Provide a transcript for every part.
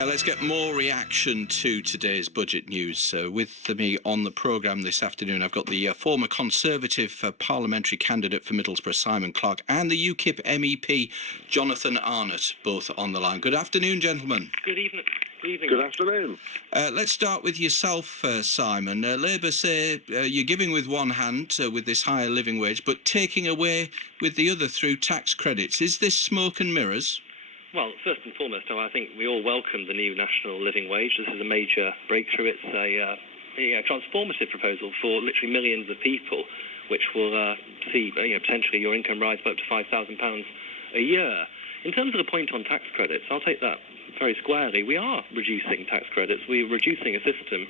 Let's get more reaction to today's budget news. With me on the programme this afternoon, I've got the former Conservative parliamentary candidate for Middlesbrough, Simon Clarke, and the UKIP MEP, Jonathan Arnott, both on the line. Good afternoon, gentlemen. Good evening. Good afternoon. Let's start with yourself, Simon. Labour say you're giving with one hand with this higher living wage, but taking away with the other through tax credits. Is this smoke and mirrors? Well, first and foremost, I think we all welcome the new national living wage. This is a major breakthrough. It's a transformative proposal for literally millions of people, which will see potentially your income rise by up to £5,000 a year. In terms of the point on tax credits, I'll take that very squarely. We are reducing tax credits. We're reducing a system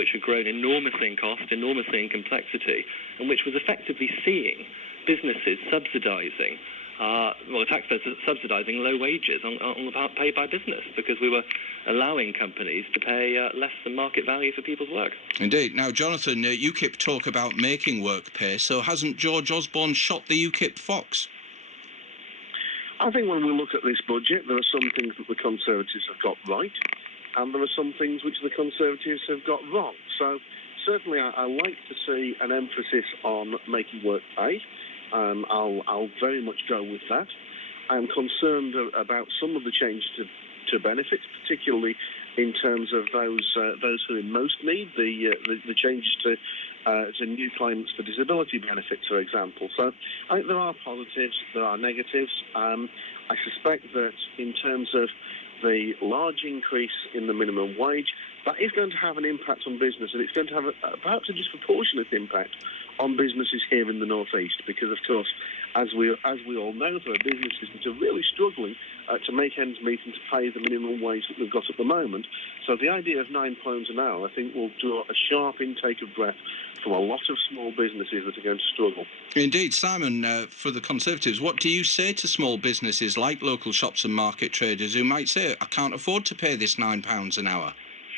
which had grown enormously in cost, enormously in complexity, and which was effectively seeing businesses subsidising the taxpayers subsidising low wages on the part paid by business, because we were allowing companies to pay less than market value for people's work. Indeed. Now, Jonathan, UKIP talk about making work pay, so hasn't George Osborne shot the UKIP fox? I think when we look at this budget, there are some things that the Conservatives have got right, and there are some things which the Conservatives have got wrong. So certainly I like to see an emphasis on making work pay. I'll very much go with that. I'm concerned about some of the changes to benefits, particularly in terms of those who are in most need. The changes to new claimants for disability benefits, for example. So I think there are positives, there are negatives. I suspect that in terms of the large increase in the minimum wage, that is going to have an impact on business, and it's going to have perhaps a disproportionate impact on businesses here in the North East, because, of course, as we all know, there are businesses that are really struggling to make ends meet and to pay the minimum wage that we've got at the moment. So the idea of £9 an hour, I think, will draw a sharp intake of breath from a lot of small businesses that are going to struggle. Indeed. Simon, for the Conservatives, what do you say to small businesses like local shops and market traders who might say, I can't afford to pay this £9 an hour?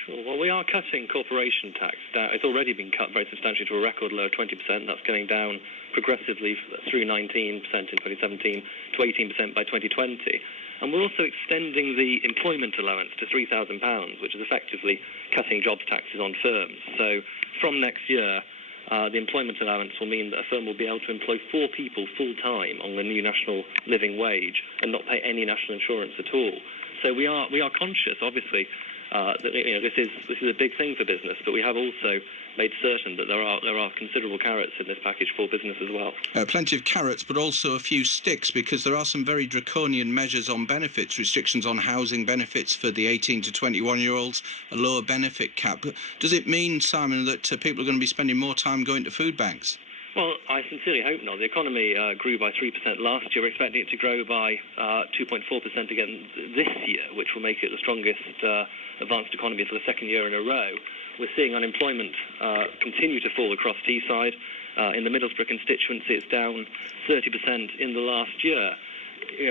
Well, we are cutting corporation tax down. It's already been cut very substantially to a record low of 20%. That's going down progressively through 19% in 2017 to 18% by 2020. And we're also extending the employment allowance to £3,000, which is effectively cutting jobs taxes on firms. So from next year, the employment allowance will mean that a firm will be able to employ 4 people full-time on the new national living wage and not pay any national insurance at all. So we are conscious, obviously, that this is a big thing for business, but we have also made certain that there are considerable carrots in this package for business as well. Plenty of carrots, but also a few sticks, because there are some very draconian measures on benefits, restrictions on housing benefits for the 18 to 21-year-olds, a lower benefit cap. Does it mean, Simon, that people are going to be spending more time going to food banks? Well, I sincerely hope not. The economy grew by 3% last year. We're expecting it to grow by 2.4% again this year, which will make it the strongest advanced economy for the second year in a row. We're seeing unemployment continue to fall across Teesside. In the Middlesbrough constituency, it's down 30% in the last year.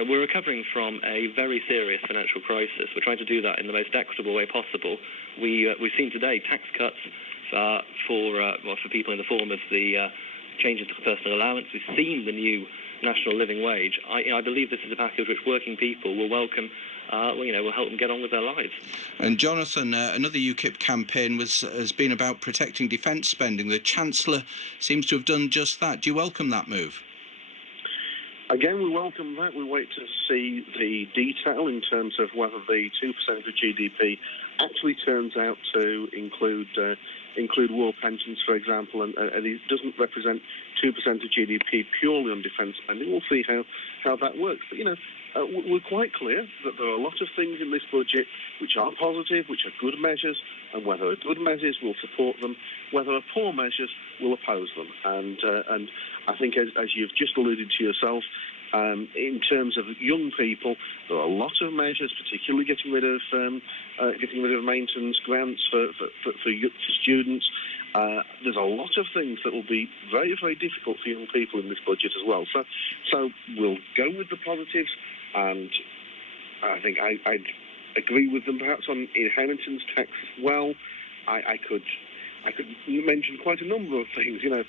We're recovering from a very serious financial crisis. We're trying to do that in the most equitable way possible. We've seen today tax cuts for people in the form of the changes to the personal allowance. We've seen the new national living wage. I believe this is a package which working people will welcome. Will help them get on with their lives. And Jonathan, another UKIP campaign has been about protecting defence spending. The Chancellor seems to have done just that. Do you welcome that move? Again, we welcome that. We wait to see the detail in terms of whether the 2% of GDP actually turns out to include war pensions, for example, and it doesn't represent 2% of GDP purely on defence spending. We'll see how that works. But, we're quite clear that there are a lot of things in this budget which are positive, which are good measures, and where there are good measures, we'll support them. Where there are poor measures, we'll oppose them. And I think, as you've just alluded to yourself, in terms of young people, there are a lot of measures, particularly getting rid of maintenance grants for students. There's a lot of things that will be very, very difficult for young people in this budget as well. So we'll go with the positives, and I think I'd agree with them perhaps on inheritance tax as well. I could mention quite a number of things. The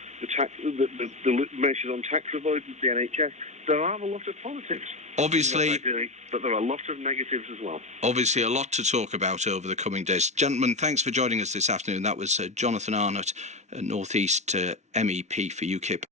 measures on tax avoidance, the NHS. There are a lot of positives. Obviously, what they're doing, but there are a lot of negatives as well. Obviously, a lot to talk about over the coming days. Gentlemen, thanks for joining us this afternoon. That was Jonathan Arnott, North East MEP for UKIP.